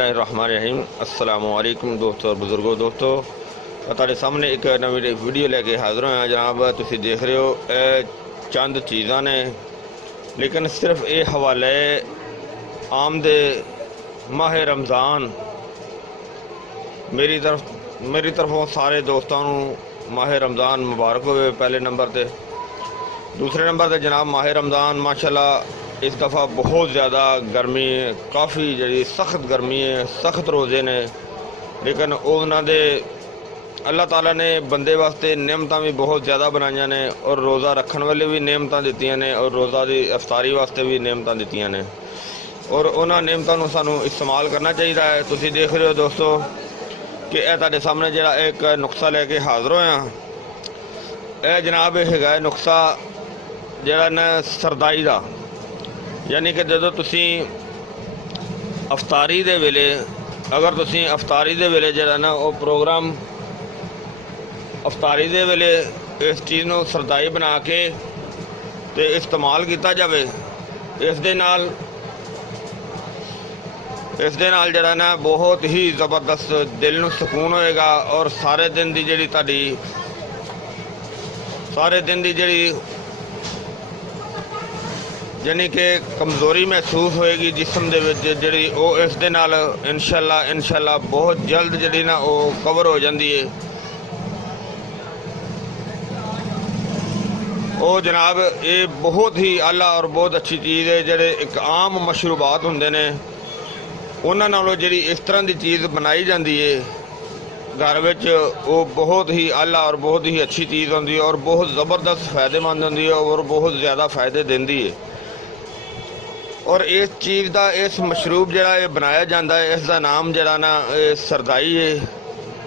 बिस्मिल्लाहिर्रहमानिर्रहीम। अस्सलामु अलैकुम दोस्तों और बुजुर्गों। दोस्तों ਤੁਹਾਡੇ सामने एक नवी वीडियो लैके हाज़र होया जनाब। तुसी देख रहे हो चंद चीज़ां ने, लेकिन सिर्फ ये हवाले आमदे माह रमज़ान। मेरी तरफों सारे दोस्तों माह रमज़ान मुबारक होवे। पहले नंबर ते। दूसरे नंबर ते जनाब माह रमज़ान माशाल्लाह इस दफ़ा बहुत ज़्यादा गर्मी है, काफ़ी जी सख्त गर्मी है, सख्त रोज़े ने, लेकिन उन्होंने अल्लाह ताला ने बंदे वास्ते नियमत भी बहुत ज़्यादा बनाई ने, और रोज़ा रखने वाले भी नियमत दित्तियां ने, और रोज़ा की अफतारी वास्ते भी नियमत दित्तियां ने, और उन्होंने नियमतों सानू इस्तेमाल करना चाहिए है। तुसी देख रहे हो दोस्तों कि यह तुहाडे सामने जिहड़ा एक नुस्खा लैके हाज़र होया, यह जनाब है नुस्खा जिहड़ा ना सरदाई का, यानी कि जो तुसी अफतारी दे वेले, अगर तुसी अफतारी दे वेले जिहड़ा ना वो प्रोग्राम अफतारी दे वेले इस चीज़ को सरदाई बना के ते इस्तेमाल किया जाए, इस दे नाल जिहड़ा ना बहुत ही ज़बरदस्त दिल में सुकून होएगा, और सारे दिन की जिहड़ी तुहाडी सारे दिन की जिहड़ी यानी कि कमज़ोरी महसूस होएगी जिसम दे विच, जिहड़ी वो इस दे नाल इंशाअल्लाह बहुत जल्द जिहड़ी ना वो कवर हो जाती है। वो जनाब ये बहुत ही आला और बहुत अच्छी चीज़ है। जिहड़े एक आम मशरूबात हुंदे ने उन्हां नालों जिहड़ी इस तरह की चीज़ बनाई जाती है घर विच, वो बहुत ही आला और बहुत ही अच्छी चीज़ होंदी है, और बहुत ज़बरदस्त फ़ायदेमंद होंदी है, और बहुत ज़्यादा फ़ायदे देंदी है। और इस चीज़ का इस मशरूब जिहड़ा ये बनाया जाता है, इसका नाम जिहड़ा ना सरदाई है।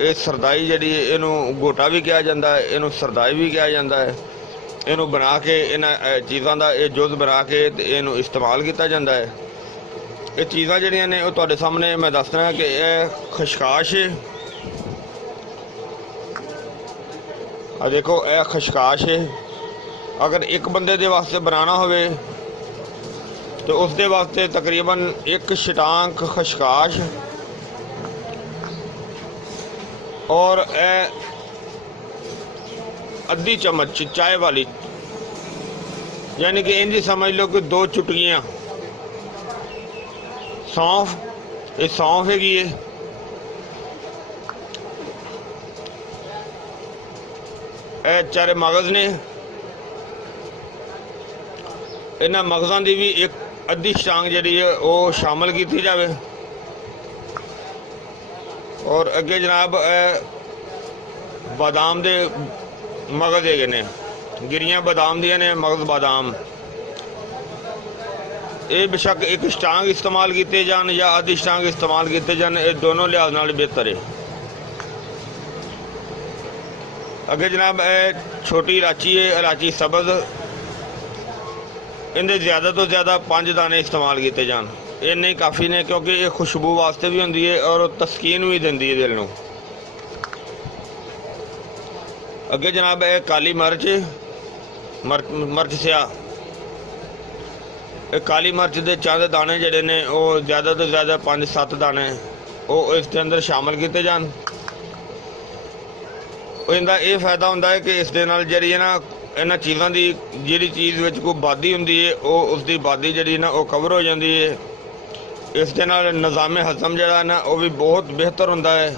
ये सरदाई जिहड़ी इनू गोटा भी कहा जाता है, इनू सरदाई भी कहा जाता है। इनू बना के इन्हां चीज़ों का ये जुज़ बना के इनू इस्तेमाल किया जाता है। ये चीज़ां जिहड़ियां ने वो तुहाडे सामने मैं दसना कि यह खशकाश है। आ देखो यह खशकाश है। अगर एक बंदे दे वास्ते बनाना होवे तो उसके वास्ते तकरीबन एक शटांक खशकाश और अद्धी चम्मच चाय वाली, यानी कि इंज समझ लो कि 2 चुटकियाँ सौंफ, ये सौंफ हैगी है, चारे मगज़ ने, इन्हां मगज़ां की भी एक अद्धी छटांग जी है वो शामिल की जाए। और अगे जनाब बादाम दे मगज़ है ने, गिरियां बादाम दियां ने, मगज़ बादाम, ये बेशक एक छटांग इस्तेमाल किए जान या अद्धी छटांग इस्तेमाल किए जान, ये दोनों लिहाज नाल बेहतर है। अगे जनाब छोटी इलाची है, इलाची सब्ज़, इनके ज़्यादा तो ज़्यादा 5 दाने इस्तेमाल किए जान, इन्ने ही काफ़ी ने, क्योंकि ये खुशबू वास्ते भी होंदी है और तस्कीन भी देंदी है दिल नूं। अगे जनाब काली मिर्च, मिर्च स्याह, काली मिर्च के चंद दाने जिहड़े ने वो ज़्यादा तो ज़्यादा 5-7 दाने वो इसके अंदर शामिल किए जान। इनका यह फ़ायदा होंदा है कि इस दे नाल जिहड़ी है ना इन्हां चीज़ों की जिहड़ी चीज़ विच कोई बादी हुंदी है वो उसकी बादी जिहड़ी ना वो कवर हो जाती है। इस दे नाल निज़ाम हज़म जिहड़ा ना वो भी बहुत बेहतर होंदा है,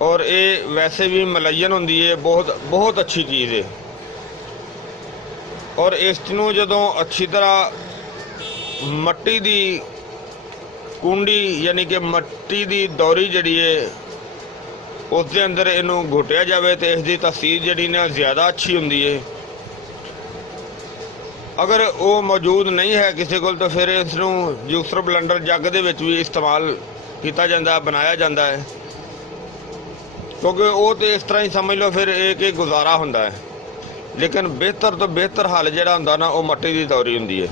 और ये वैसे भी मलयन होंदी है, बहुत अच्छी चीज़ है। और इसनूं जदों अच्छी तरह मट्टी दी कुंडी यानी कि मट्टी दी दौरी जिहड़ी है उसके अंदर इनू घुटिया जाए तो इसकी तासीर जिहड़ी ना ज़्यादा अच्छी होंदी है। अगर वो मौजूद नहीं है किसी को तो फिर इसनू जूसर ब्लेंडर जग दे विच भी इस्तेमाल किया जाता है, बनाया जाता है, क्योंकि वो तो इस तरह ही समझ लो फिर एक गुजारा होंदा है। लेकिन बेहतर तो बेहतर हल जिहड़ा हुंदा ना वो मट्टी की दौरी हुंदी है।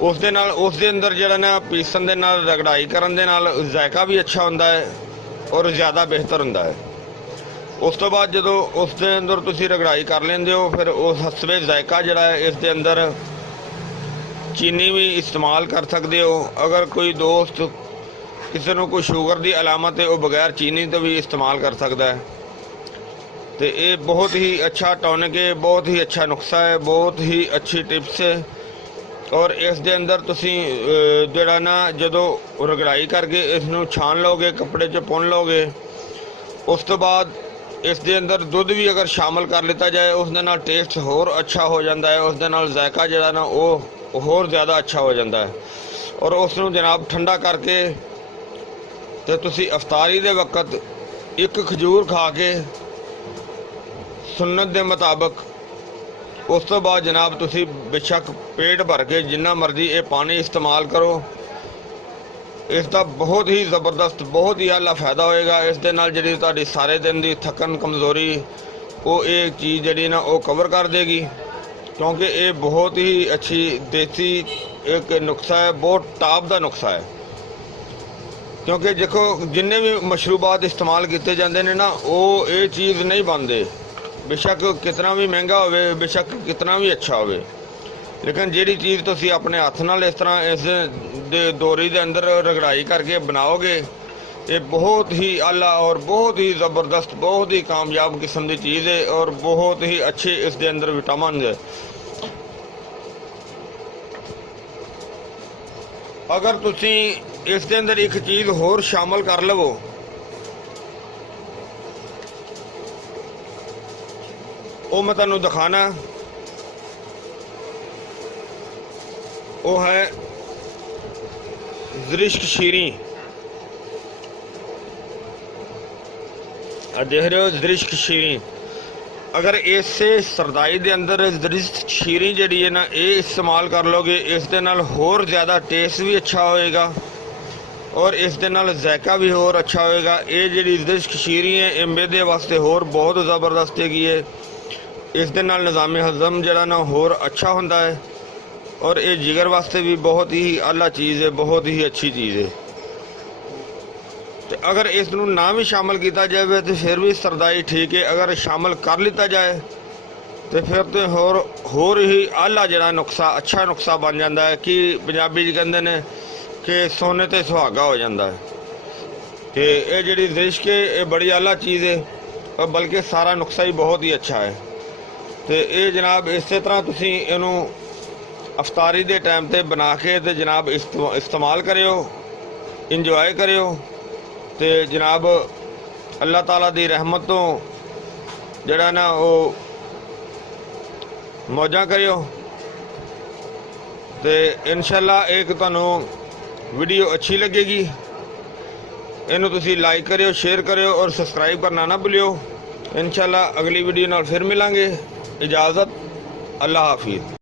उसके अंदर जिहड़ा ना पीसन दे नाल रगड़ाई करन दे नाल जायका भी अच्छा होंदा है और ज़्यादा बेहतर होंदा है। उस तो बाद जो उसके अंदर तुसी रगड़ाई कर लेंदे हो, फिर उस हसबे जायका जिहड़ा है इसके अंदर चीनी भी इस्तेमाल कर सकते हो। अगर कोई दोस्त ਕਿਸੇ ਨੂੰ ਕੋਈ ਸ਼ੂਗਰ ਦੀ ਅਲਾਮਤ ਹੈ ਉਹ ਬਗੈਰ ਚੀਨੀ ਤੋਂ ਵੀ ਇਸਤੇਮਾਲ ਕਰ ਸਕਦਾ ਹੈ। ਤੇ ਇਹ ਬਹੁਤ ਹੀ ਅੱਛਾ ਟੌਨਿਕ ਹੈ, ਬਹੁਤ ਹੀ ਅੱਛਾ ਨੁਸਖਾ ਹੈ, ਬਹੁਤ ਹੀ ਅੱਛੀ ਟਿਪਸ ਹੈ। ਔਰ ਇਸ ਦੇ ਅੰਦਰ ਤੁਸੀਂ ਜਿਹੜਾ ਨਾ ਜਦੋਂ ਰਗੜਾਈ ਕਰਕੇ ਇਸ ਨੂੰ ਛਾਣ ਲਓਗੇ, ਕੱਪੜੇ 'ਚ ਪੁੰਨ ਲਓਗੇ, ਉਸ ਤੋਂ ਬਾਅਦ ਇਸ ਦੇ ਅੰਦਰ ਦੁੱਧ ਵੀ ਅਗਰ ਸ਼ਾਮਲ ਕਰ ਲਿੱਤਾ ਜਾਏ ਉਸ ਦੇ ਨਾਲ ਟੇਸਟ ਹੋਰ ਅੱਛਾ ਹੋ ਜਾਂਦਾ ਹੈ, ਉਸ ਦੇ ਨਾਲ ਜ਼ਾਇਕਾ ਜਿਹੜਾ ਨਾ ਉਹ ਹੋਰ ਜ਼ਿਆਦਾ ਅੱਛਾ ਹੋ ਜਾਂਦਾ ਹੈ। ਔਰ ਉਸ ਨੂੰ ਜਨਾਬ ਠੰਡਾ ਕਰਕੇ ਤੇ ਤੁਸੀਂ ਅਫਤਾਰੀ ਦੇ ਵਕਤ ਇੱਕ ਖਜੂਰ ਖਾ ਕੇ ਸੁन्नत ਦੇ ਮੁਤਾਬਕ ਉਸ ਤੋਂ ਬਾਅਦ ਜਨਾਬ ਤੁਸੀਂ ਬੇਸ਼ੱਕ ਪੇਟ ਭਰ ਕੇ ਜਿੰਨਾ ਮਰਜ਼ੀ ਇਹ ਪਾਣੀ ਇਸਤੇਮਾਲ ਕਰੋ। ਇਸ ਦਾ ਬਹੁਤ ਹੀ ਜ਼ਬਰਦਸਤ, ਬਹੁਤ ਹੀ ਆਲਾ ਫਾਇਦਾ ਹੋਏਗਾ। ਇਸ ਦੇ ਨਾਲ ਜਿਹੜੀ ਤੁਹਾਡੀ ਸਾਰੇ ਦਿਨ ਦੀ ਥਕਨ, ਕਮਜ਼ੋਰੀ ਉਹ ਇਹ ਚੀਜ਼ ਜਿਹੜੀ ਨਾ ਉਹ ਕਵਰ ਕਰ ਦੇਗੀ, ਕਿਉਂਕਿ ਇਹ ਬਹੁਤ ਹੀ ਅੱਛੀ ਦੇਸੀ ਇੱਕ ਨੁਸਖਾ ਹੈ, ਬਹੁਤ ਟਾਪ ਦਾ ਨੁਸਖਾ ਹੈ। ਕਿਉਂਕਿ ਦੇਖੋ ਜਿੰਨੇ ਵੀ ਮਸ਼ਰੂਬਾਤ ਇਸਤੇਮਾਲ ਕੀਤੇ ਜਾਂਦੇ ਨੇ ਨਾ ਉਹ ਇਹ ਚੀਜ਼ ਨਹੀਂ ਬਣਦੇ, बेशक कितना भी महंगा होवे, बेशक कितना भी अच्छा होवे, लेकिन जिहड़ी चीज़ तुसीं अपने हत्थ नाल इस तरह इस दे दोरी दे अंदर रगड़ाई करके बनाओगे ये बहुत ही आला और बहुत ही ज़बरदस्त, बहुत ही कामयाब किस्म की चीज़ है और बहुत ही अच्छे इस दे अंदर विटामिन है। अगर तुसीं इस दे अंदर एक चीज़ होर शामिल कर लवो, वो मैं तुहानूं दिखाना, वो है ज़रिश्क शीरी। देख रहे हो ज़रिश्क शीरी, अगर इससे सरदाई दे अंदर ज़रिश्क शीरी जिहड़ी है ना ये इस्तेमाल कर लोगे, इस दे नाल होर ज़्यादा टेस्ट भी अच्छा होएगा और इस दे नाल ज़ायका भी होर अच्छा होएगा। ये जिहड़ी ज़रिश्क शीरी है ये मैदे वास्ते होर बहुत ज़बरदस्त हैगी है। इस दे नाल निज़ामे हज़म जिहड़ा ना होर अच्छा होंदा है और ये जिगर वास्ते भी बहुत ही आला चीज़ है, बहुत ही अच्छी चीज़ है। तो अगर इस नूं ना भी शामिल किया जाए तो फिर भी सरदाई ठीक है, अगर शामिल कर लिया जाए तो फिर तो होर ही आला जिहड़ा नुस्खा, अच्छा नुस्खा बन जाता है कि पंजाबी च कहंदे ने कि सोने ते सुहागा हो जाता है। तो ये जिहड़ी ज़रिश्क है ये बड़ी आला चीज़ है और बल्कि सारा नुस्खा ही बहुत ही अच्छा है। तो ये जनाब इस तरह तुसीं इहनूं अफतारी के टाइम ते बना के ते जनाब इस्तेमाल करियो, इंजॉय करियो। तो जनाब अल्लाह ताला दी रहमत तो जड़ा ना वो मौजा करियो। तो इंशाअल्लाह एक तुहानूं वीडियो अच्छी लगेगी, इनू तुसीं लाइक करियो, शेयर करियो और सबसक्राइब करना ना भूलियो। इंशाअल्लाह अगली वीडियो नाल फिर मिलांगे। इजाज़त, अल्लाह हाफिज़।